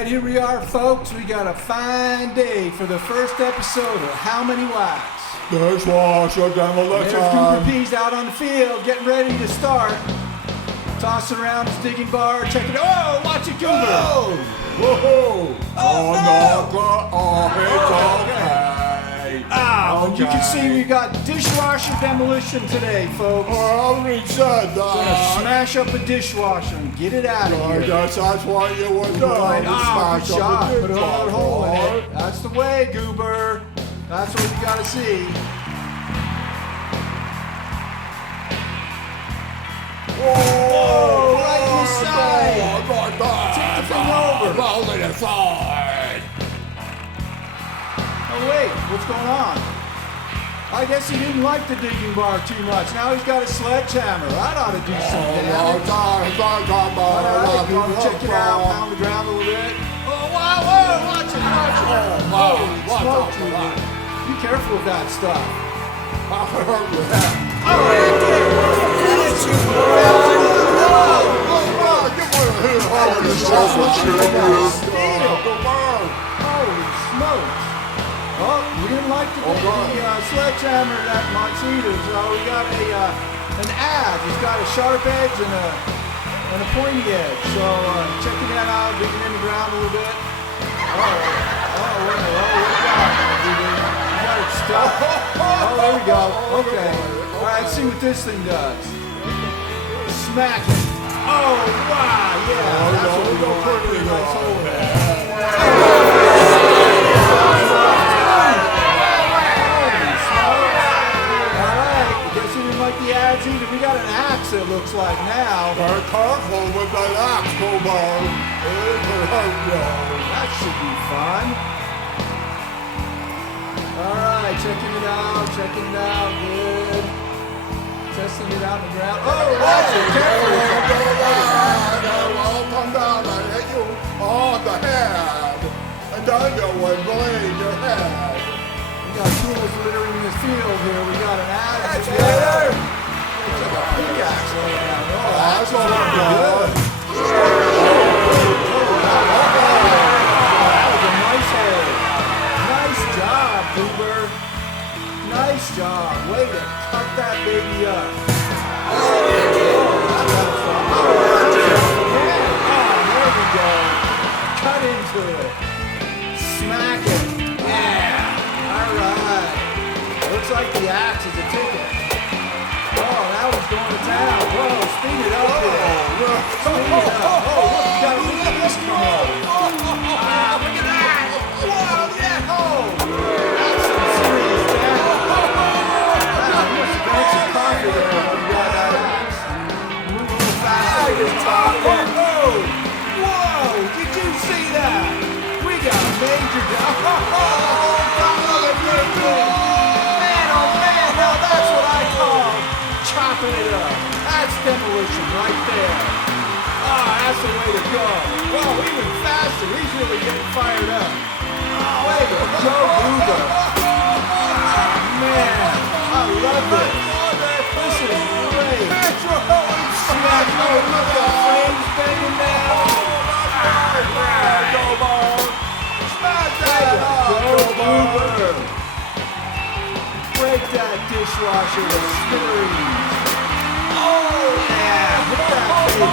right, here we are, folks. We got a fine day for the first episode of How Many Whacks? Dishwasher Demolition. There's Goober Peas out on the field, getting ready to start. Tossing around his digging bar, checking. Oh, watch it, Goober! Oh! Whoa! Oh, no! It's okay. Ow! You can see we got Dishwasher Demolition today, folks. I already said that. Smash up a dishwasher and get it out of I here. guess that's what you would do. Right. Oh, good shot. Put a Dishwasher. hole in it. That's the way, Goober. That's what you gotta see. Whoa! Right in the side. Like that. Tip the thing over. Roll it aside. Oh wait, what's going on? I guess he didn't like the digging bar too much. Now he's got a sledgehammer. That ought to do some damage. Alright, Goober, check it out. Pound the ground a little bit. Oh wow, whoa, watch it, watch it. Holy smoke, Goober. Be careful with that stuff. Holy smokes. Oh, we didn't like the sledgehammer that much either, so we got an adze. It's got a sharp edge and a pointy edge. So checking that out, digging in the ground a little bit. What do we got? We got it stuck. Oh, there we go. Okay. All right, let's see what this thing does. Smack it. Oh, wow, yeah. That's what we go pretty nice hole there. The adze either. We got an axe, it looks like now. Very careful with that axe, Goober. It could hurt you. That should be fun. Alright, checking it out, good. Testing it out in the ground. Oh, watch it, careful. I'll come down and hit you on the head. And then you would bleed your head. We got tools littering this field here. We got an adze. Looks like a pickaxe laying down. Oh, that's all good. That was a nice hole. Nice job, Goober. Nice job. Way to cut that baby up. There we go. Cut into it. Smack it. Looks like the axe is a ticket. Oh, that one's going to town. Whoa, speed it up here. Speed it up. Oh, look, you got a little piece coming up. Look at that. Whoa, yeah. Oh, that's some serious damage. Wow, you must have drank some coffee there when you got that axe. Move a little faster. Whoa, did you see that? We got a major chopping it up. That's demolition right there. That's the way to go. Whoa, even faster. He's really getting fired up. Way to go, Goober. Man, I love this. This is great. Smack, look at the flames banging down. Smash that up, Goober. Break that dishwasher to smithereens. Oh, yeah. Look at that baby.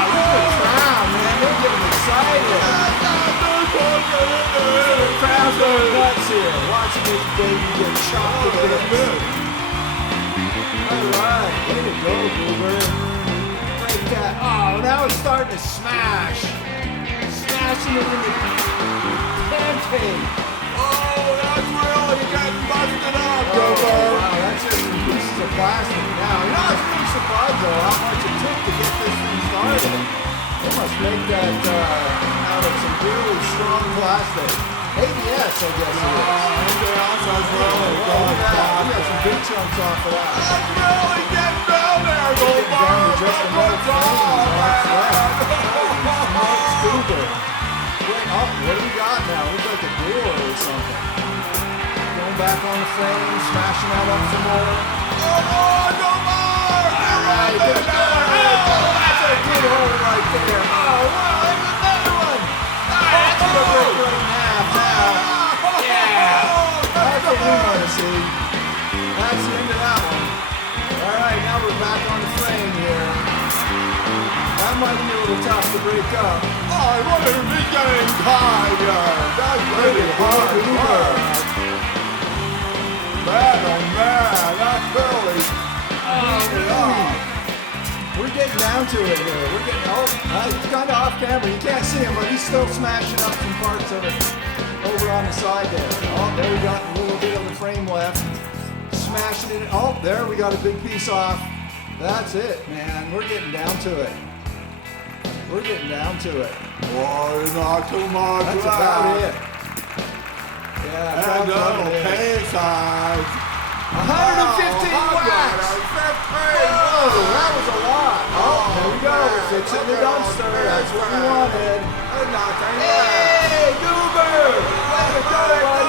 Look at the crowd, man. They're getting excited. The crowd's going nuts here. Watching this baby get chopped to bits. All right. Way to go, Goober. Break that. Oh, now it's starting to smash. Smashing it in the pancake. You got busted up, Goober. Wow, that's just some pieces of plastic now. You know, I was pretty surprised, though, how much it took to get this thing started. They must make that out of some really strong plastic. ABS, I guess it is. ABS as well. Look at that. We got some big chunks off of that. That's really getting down there, Goober. Just another thing. Nice Goober. What do we got now? Looks like a door or something. Back on the frame, smashing that up some more. No more! All right, good. Oh, that's a good hole right there. Oh, wow, look at that. might be a little tough to break up. Oh, what are we getting tired? That's really hard work. Man, oh man, that's really beating up. We're getting down to it here. We're getting, he's kind of off camera. You can't see him, but he's still smashing up some parts of it over on the side there. Oh, there we got a little bit of the frame left. Smashing it. Oh, there we got a big piece off. That's it, man. We're getting down to it. We're getting down to it. Oh, not too much. That's about it. Yeah, And about little it. pay size. 115 watts. Whoa, that was a lot. Oh, there we go. Fixing the dumpster. That's what we wanted. And nothing. Hey, Goober! Way to go, buddy.